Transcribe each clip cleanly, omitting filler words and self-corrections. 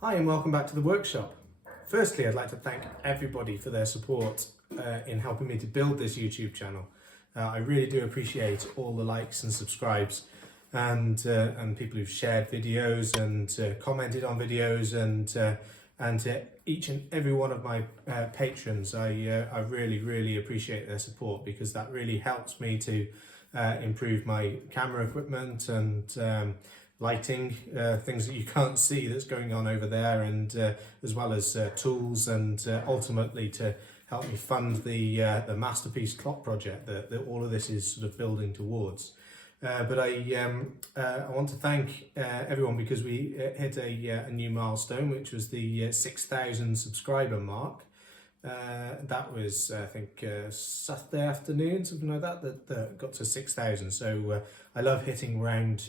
Hi and welcome back to the workshop. Firstly, I'd like to thank everybody for their support in helping me to build this YouTube channel. I really do appreciate all the likes and subscribes and people who've shared videos and commented on videos and to each and every one of my patrons. I really appreciate their support because that really helps me to improve my camera equipment and lighting, things that you can't see that's going on over there, and as well as tools and ultimately to help me fund the Masterpiece Clock project that all of this is sort of building towards. But I want to thank everyone because we hit a new milestone, which was the 6,000 subscriber mark. That was, I think, Saturday afternoon, something like that got to 6,000. So I love hitting round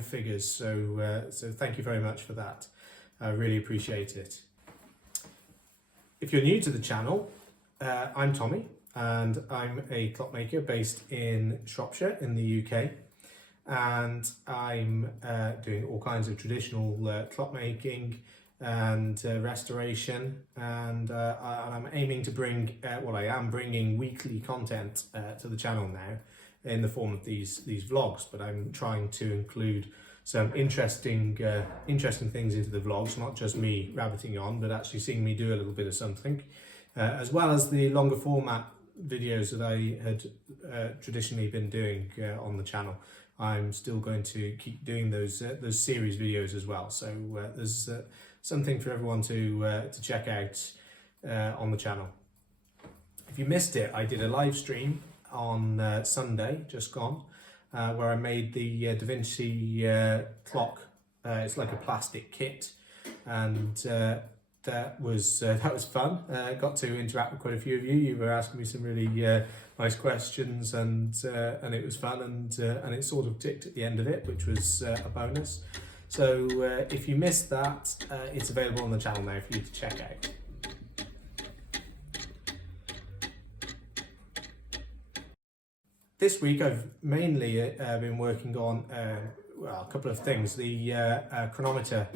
figures. So thank you very much for that. I really appreciate it. If you're new to the channel, I'm Tommy, and I'm a clockmaker based in Shropshire in the UK. And I'm doing all kinds of traditional clockmaking and restoration, and I'm aiming to bring, I am bringing weekly content to the channel now in the form of these vlogs, but I'm trying to include some interesting things into the vlogs, not just me rabbiting on, but actually seeing me do a little bit of something, as well as the longer format videos that I had traditionally been doing on the channel. I'm still going to keep doing those series videos as well. So there's something for everyone to check out on the channel. If you missed it, I did a live stream on Sunday, just gone, where I made the Da Vinci clock. It's like a plastic kit, and that was fun. Got to interact with quite a few of you. You were asking me some really nice questions, and it was fun, and it sort of ticked at the end of it, which was a bonus. So if you missed that, it's available on the channel now for you to check out. This week I've mainly been working on a couple of things. The chronometer,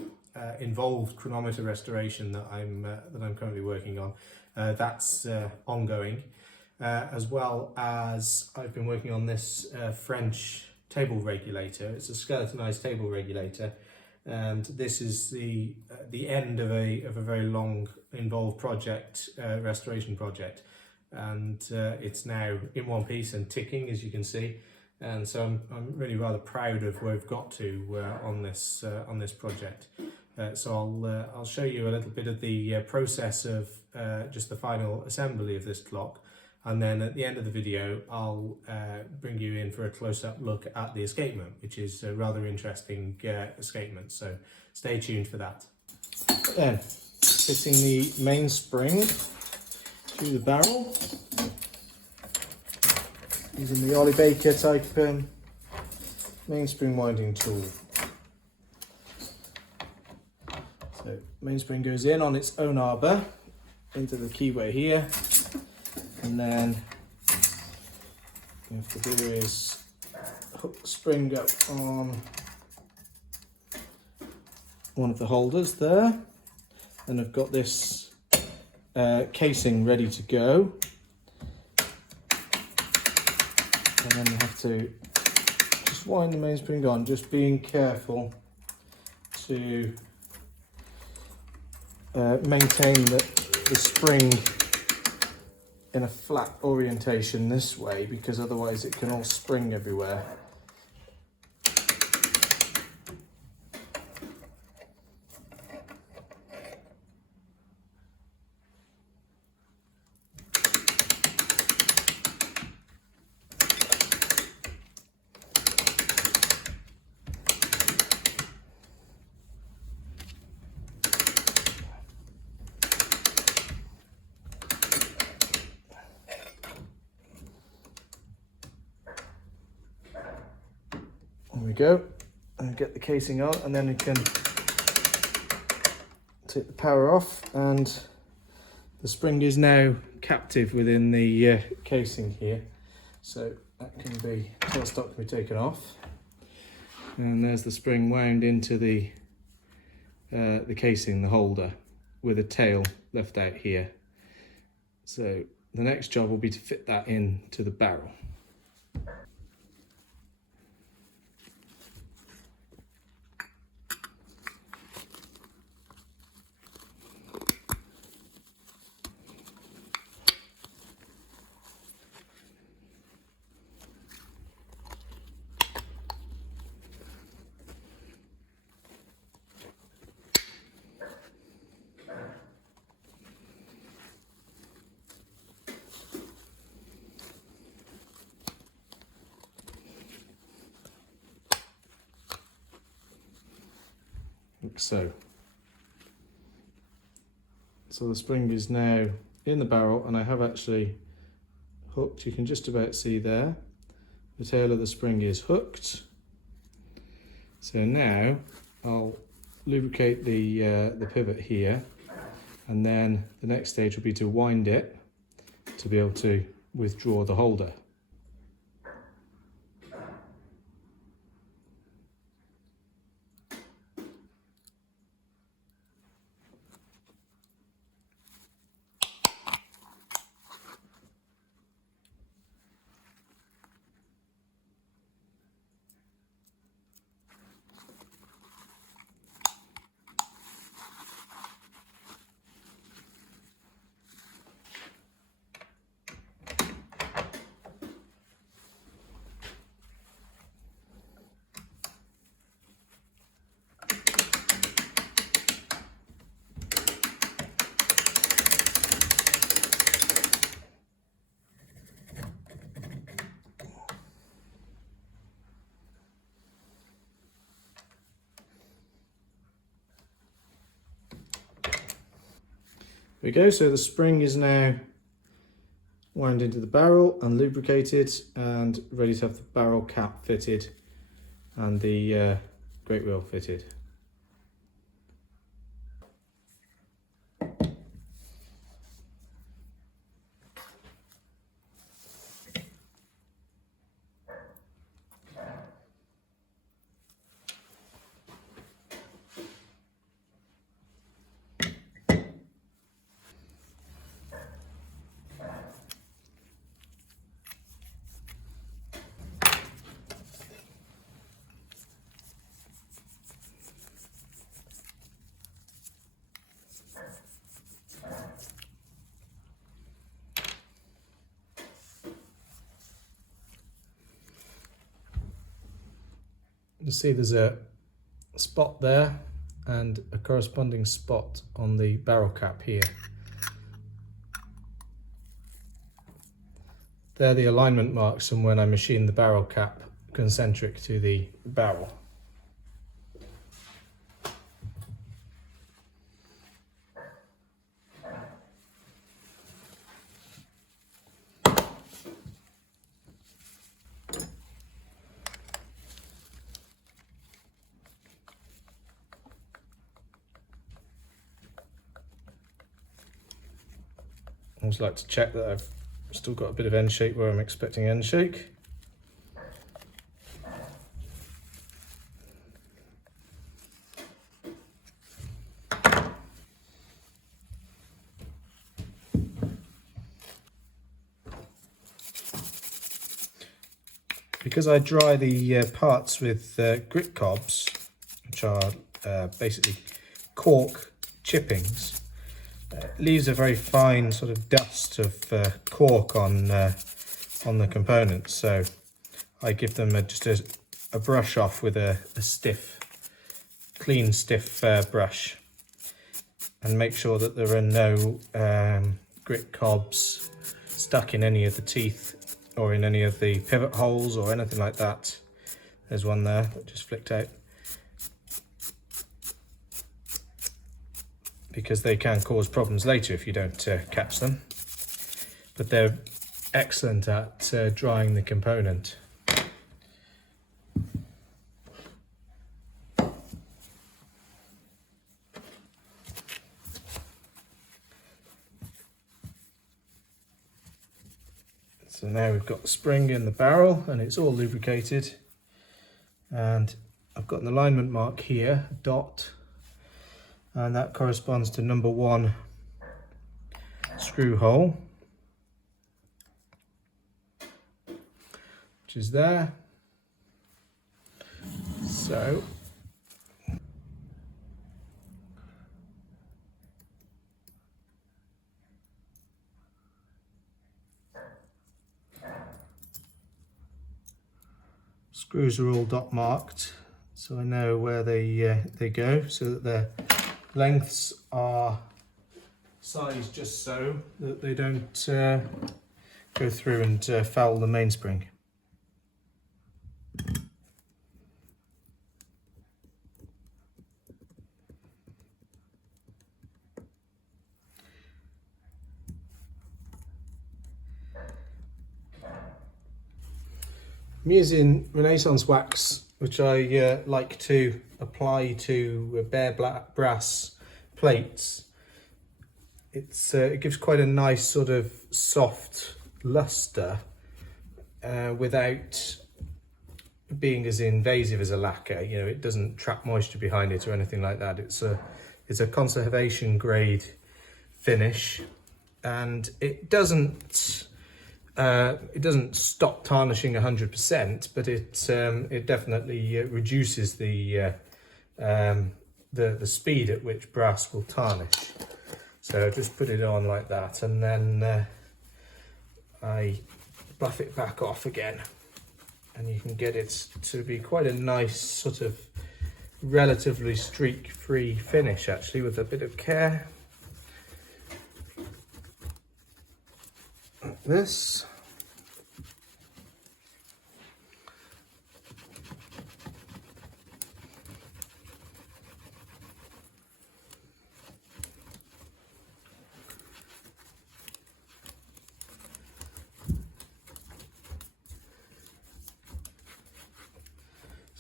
involved chronometer restoration that I'm currently working on. That's ongoing, as well as I've been working on this French table regulator. It's a skeletonized table regulator, and this is the end of a very long involved project, restoration project, and it's now in one piece and ticking, as you can see. And so I'm really rather proud of where we've got to on this project. So I'll show you a little bit of the process of just the final assembly of this clock, and then at the end of the video I'll bring you in for a close-up look at the escapement, which is a rather interesting escapement, so stay tuned for that. Then fitting the mainspring through the barrel using the Ollie Baker type mainspring winding tool. So mainspring goes in on its own arbor into the keyway here, and then what you have to do is hook the spring up on one of the holders there, and I've got this casing ready to go, and then you have to just wind the mainspring on, just being careful to maintain the spring in a flat orientation this way, because otherwise it can all spring everywhere. There we go, and get the casing on, and then you can take the power off, and the spring is now captive within the casing here, so that can be, tailstock can be taken off, and there's the spring wound into the the casing, the holder, with a tail left out here. So the next job will be to fit that into the barrel. Like so. So the spring is now in the barrel, and I have actually hooked, you can just about see there, the tail of the spring is hooked. So now I'll lubricate the pivot here, and then the next stage will be to wind it to be able to withdraw the holder. There we go, so the spring is now wound into the barrel and lubricated and ready to have the barrel cap fitted and the great wheel fitted. You'll see there's a spot there and a corresponding spot on the barrel cap here. They're the alignment marks from when I machined the barrel cap concentric to the barrel. I always like to check that I've still got a bit of end shake where I'm expecting end shake. Because I dry the parts with grit cobs, which are basically cork chippings, leaves a very fine sort of dust of cork on the components. So I give them just a brush off with a stiff, clean, stiff brush, and make sure that there are no grit cobs stuck in any of the teeth or in any of the pivot holes or anything like that. There's one there that just flicked out, because they can cause problems later if you don't catch them. But they're excellent at drying the component. So now we've got the spring in the barrel and it's all lubricated, and I've got an alignment mark here, a dot, and that corresponds to number 1 screw hole, which is there. So screws are all dot marked, so I know where they go, so that their lengths are sized just so that they don't go through and foul the mainspring. I'm using Renaissance wax, which I like to apply to bare brass plates. It gives quite a nice sort of soft luster without being as invasive as a lacquer. You know, it doesn't trap moisture behind it or anything like that. It's a conservation grade finish, and it doesn't stop tarnishing 100%, but it definitely reduces the speed at which brass will tarnish. So just put it on like that, and then I buff it back off again, and you can get it to be quite a nice sort of relatively streak-free finish, actually, with a bit of care. Like this.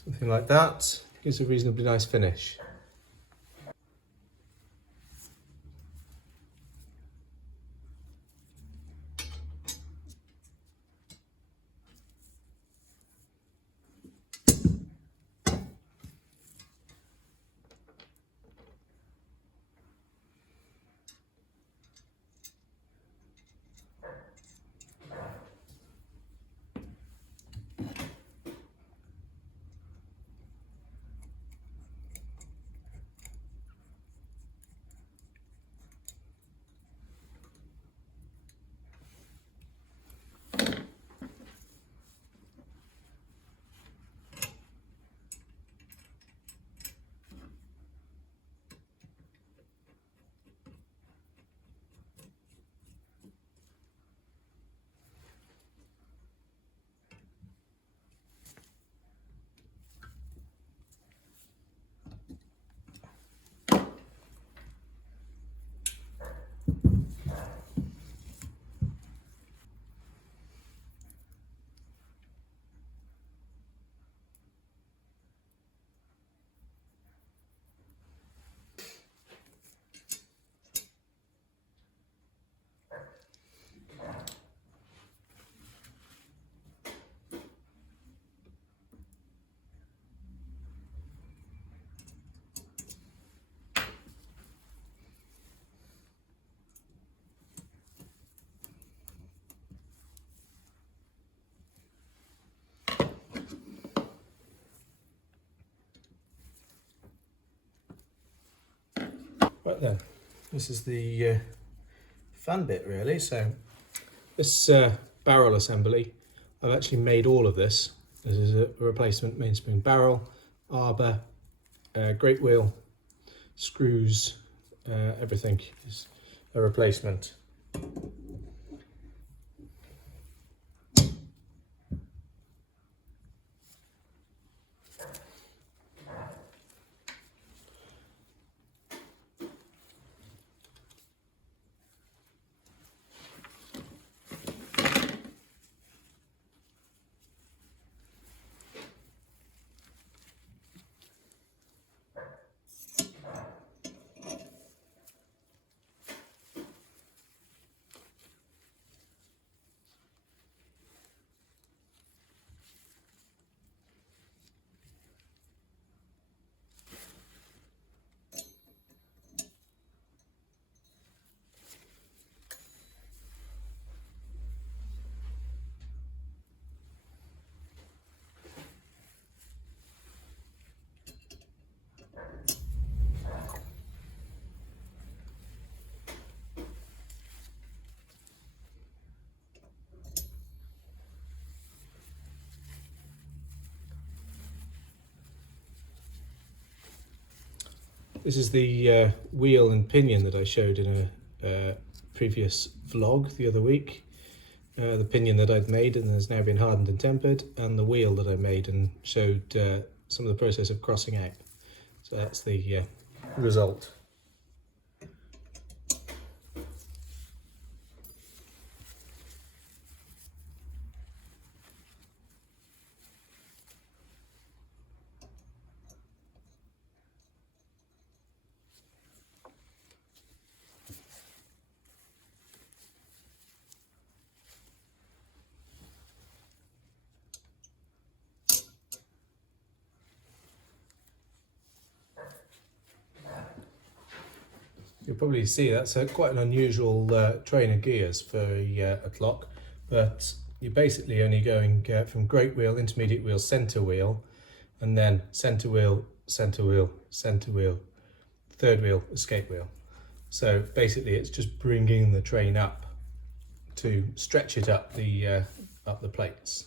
Something like that gives a reasonably nice finish. Right then, this is the fun bit really. So this barrel assembly, I've actually made all of this. This is a replacement mainspring barrel, arbor, great wheel, screws, everything is a replacement. This is the wheel and pinion that I showed in a previous vlog the other week. The pinion that I'd made and has now been hardened and tempered, and the wheel that I made and showed some of the process of crossing out. So that's the result. You'll probably see that's quite an unusual train of gears for a clock, but you're basically only going from great wheel, intermediate wheel, centre wheel, and then centre wheel, centre wheel, centre wheel, third wheel, escape wheel. So basically it's just bringing the train up to stretch it up the plates.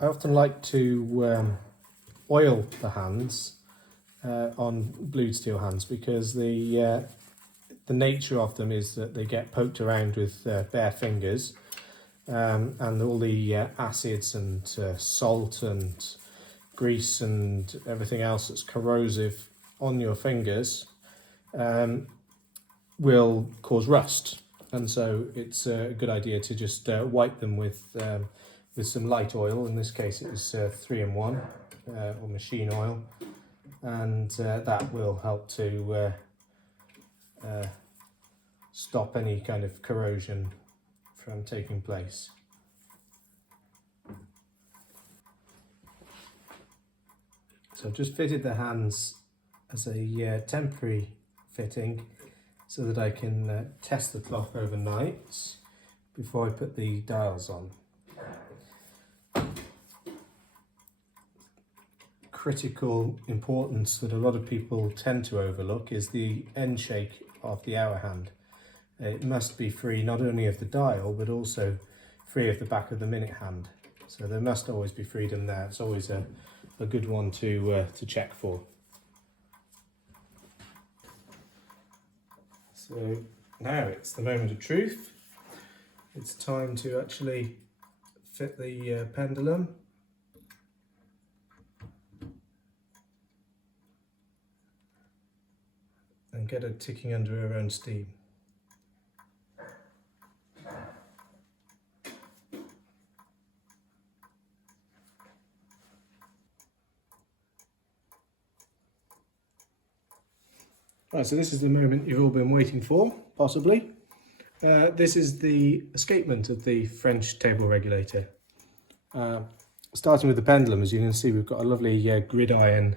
I often like to oil the hands on blued steel hands because the nature of them is that they get poked around with bare fingers, and all the acids and salt and grease and everything else that's corrosive on your fingers will cause rust. And so it's a good idea to just wipe them with some light oil. In this case it was 3-in-1 or machine oil, and that will help to stop any kind of corrosion from taking place. So I've just fitted the hands as a temporary fitting so that I can test the clock overnight before I put the dials on. Critical importance that a lot of people tend to overlook is the end shake of the hour hand. It must be free not only of the dial but also free of the back of the minute hand. So there must always be freedom there. It's always a good one to check for. So now it's the moment of truth. It's time to actually fit the pendulum. And get it ticking under her own steam. Right, so this is the moment you've all been waiting for, possibly. This is the escapement of the French table regulator. Starting with the pendulum, as you can see, we've got a lovely gridiron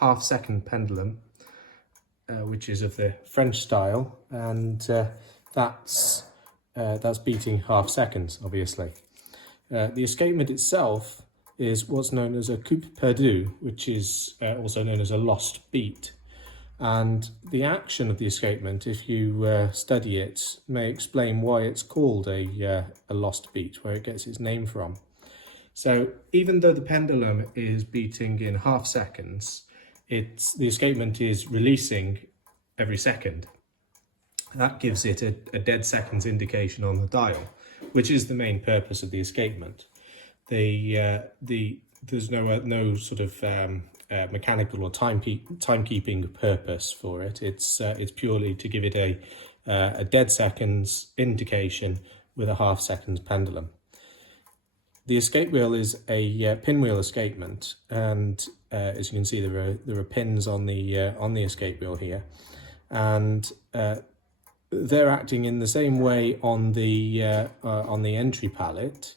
half-second pendulum, which is of the French style, and that's beating half seconds, obviously. The escapement itself is what's known as a coup perdu, which is also known as a lost beat. And the action of the escapement, if you study it, may explain why it's called a lost beat, where it gets its name from. So even though the pendulum is beating in half seconds, the escapement is releasing every second. That gives it a dead seconds indication on the dial, which is the main purpose of the escapement. There's no sort of mechanical or timekeeping purpose for it. It's purely to give it a dead seconds indication with a half seconds pendulum. The escape wheel is a pinwheel escapement, and as you can see, there are pins on the escape wheel here, and they're acting in the same way on the entry pallet,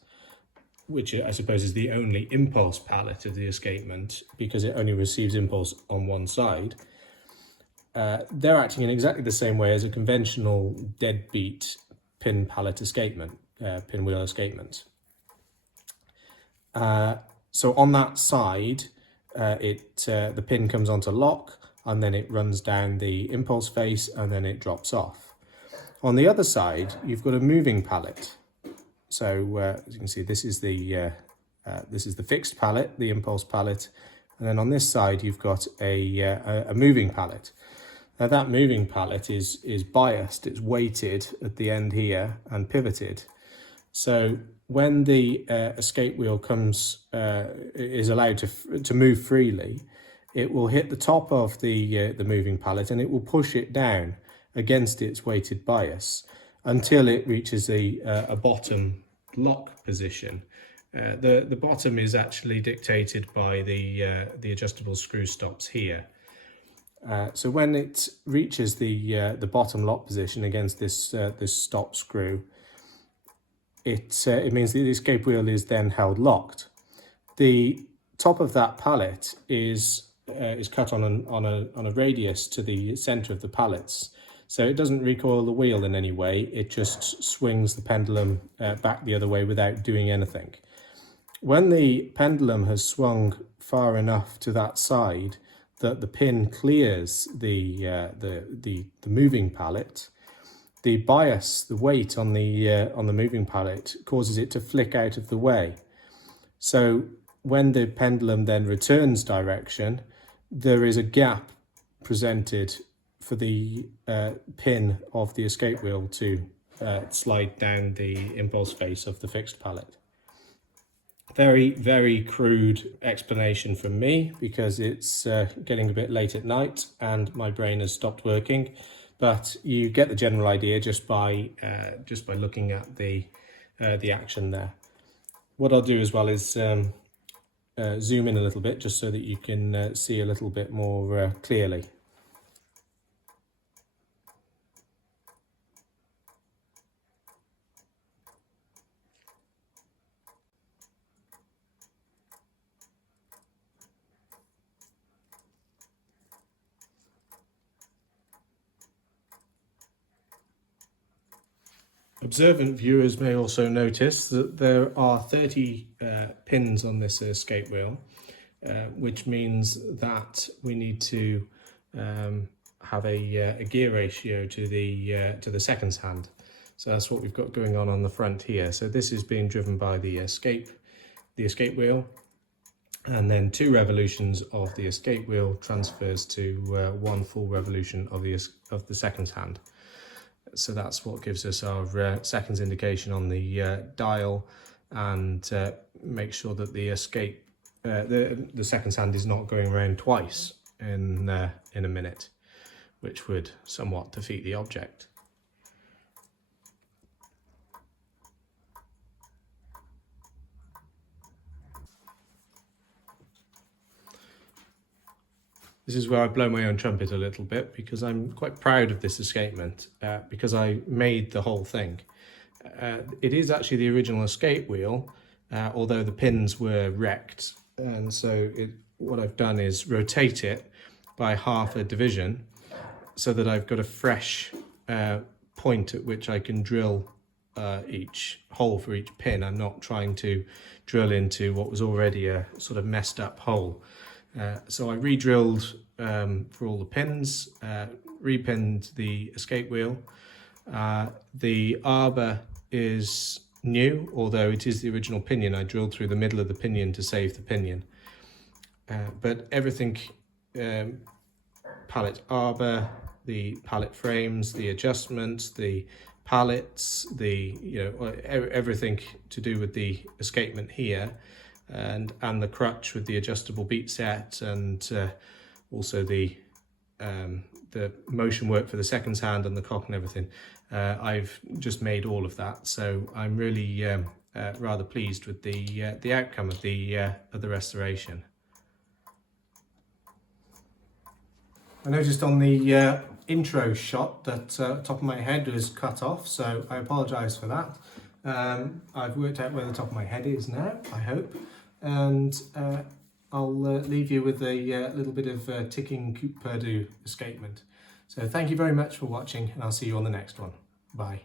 which I suppose is the only impulse pallet of the escapement because it only receives impulse on one side. They're acting in exactly the same way as a conventional deadbeat pin pallet escapement, pinwheel escapement. So on that side, the pin comes onto lock, and then it runs down the impulse face, and then it drops off. On the other side, you've got a moving pallet. So as you can see, this is the fixed pallet, the impulse pallet, and then on this side you've got a moving pallet. Now that moving pallet is biased, it's weighted at the end here and pivoted. So when the escape wheel is allowed to move freely, it will hit the top of the moving pallet and it will push it down against its weighted bias until it reaches a bottom lock position. The bottom is actually dictated by the adjustable screw stops here. So when it reaches the bottom lock position against this stop screw, it means that the escape wheel is then held locked. The top of that pallet is cut on a radius to the center of the pallets, so it doesn't recoil the wheel in any way. It just swings the pendulum back the other way without doing anything. When the pendulum has swung far enough to that side that the pin clears the moving pallet, the bias, the weight on the moving pallet causes it to flick out of the way. So when the pendulum then returns direction, there is a gap presented for the pin of the escape wheel to slide down the impulse face of the fixed pallet. Very, very crude explanation from me, because it's getting a bit late at night and my brain has stopped working, but you get the general idea just by looking at the action there. What I'll do as well is zoom in a little bit, just so that you can see a little bit more clearly. Observant viewers may also notice that there are 30 pins on this escape wheel, which means that we need to have a gear ratio to the seconds hand. So that's what we've got going on the front here. So this is being driven by the escape wheel, and then 2 revolutions of the escape wheel transfers to 1 full revolution of the seconds hand. So that's what gives us our seconds indication on the dial, and make sure that the the seconds hand is not going around twice in a minute, which would somewhat defeat the object. This is where I blow my own trumpet a little bit, because I'm quite proud of this escapement, because I made the whole thing. It is actually the original escape wheel, although the pins were wrecked. And so what I've done is rotate it by half a division, so that I've got a fresh point at which I can drill each hole for each pin. I'm not trying to drill into what was already a sort of messed up hole. So I re-drilled for all the pins, repinned the escape wheel. The arbor is new, although it is the original pinion. I drilled through the middle of the pinion to save the pinion. But everything, pallet arbor, the pallet frames, the adjustments, the pallets, everything to do with the escapement here, and the crutch with the adjustable beat set, and also the motion work for the seconds hand and the cock and everything. I've just made all of that, so I'm really rather pleased with the outcome of the restoration. I noticed on the intro shot that top of my head was cut off, so I apologise for that. I've worked out where the top of my head is now, I hope, and I'll leave you with a little bit of ticking Coupe Perdue escapement. So thank you very much for watching, and I'll see you on the next one. Bye.